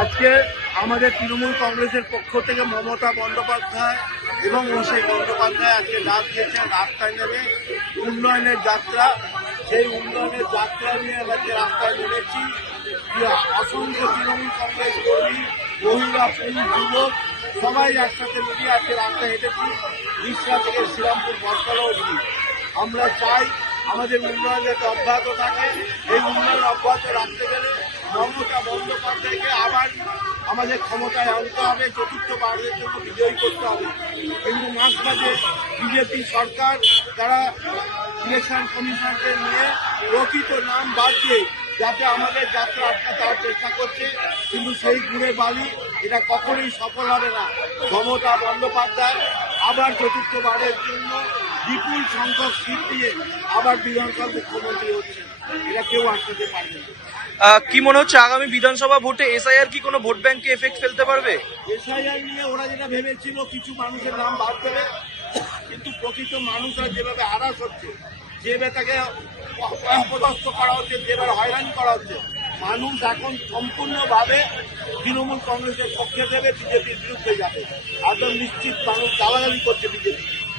আজকে আমাদের তৃণমূল কংগ্রেসের পক্ষ থেকে মমতা বন্দ্যোপাধ্যায় এবং অভিষেক বন্দ্যোপাধ্যায় আজকে ডাক দিয়েছেন রাস্তায় নেমে উন্নয়নের যাত্রা। সেই উন্নয়নের যাত্রা নিয়ে আজকে রাস্তায় নেমেছি। অসংখ্য তৃণমূল কংগ্রেস কর্মী, মহিলা, পুরুষ, যুবক সবাই একসাথে মিলিয়ে আজকে রাস্তায় হেঁটেছি। রিকশা থেকে শ্রীরামপুর বটতলা অবধি। আমরা চাই আমাদের উন্নয়ন যাতে অব্যাহত থাকে। এই উন্নয়ন অব্যাহত রাখতে গেলে মমতা বন্দ্যোপাধ্যায়কে আবার আমাদের ক্ষমতায় আনতে হবে, চতুর্থবারের জন্য বিজয়ী করতে হবে। কিন্তু মাঝমাঝে বিজেপি সরকার তারা ইলেকশন কমিশনকে নিয়ে প্রকৃত নাম বাদ দিয়ে যাতে আমাদের যাত্রা আটকাতে দেওয়ার চেষ্টা করছে, কিন্তু সেই গুড়ে বালি এটা কখনোই সফল হবে না। মমতা বন্দ্যোপাধ্যায় আবার চতুর্থবারের জন্য বিপুল সংখ্যক সিট দিয়ে আবার বিধানসভা মুখ্যমন্ত্রী হচ্ছেন, এটা কেউ আটকাতে পারবে না। কি মনে হচ্ছে আগামী বিধানসভা ভোটে এসআইআর কি কোনো ভোট ব্যাংকে এফেক্ট ফেলতে পারবে? এসআইআর নিয়ে ওরা যেটা ভেবেছিল কিছু মানুষের নাম বাদ দেবে, কিন্তু প্রকৃত মানুষরা যেভাবে হারাস হচ্ছে, যেভাবে তাকে অপদস্থ করা হচ্ছে, যেভাবে হয়রানি করা হচ্ছে, মানুষ এখন সম্পূর্ণভাবে তৃণমূল কংগ্রেসের পক্ষে দেবে, বিজেপির বিরুদ্ধে যাবে। একদম নিশ্চিত মানুষ গালাগালি করছে বিজেপি।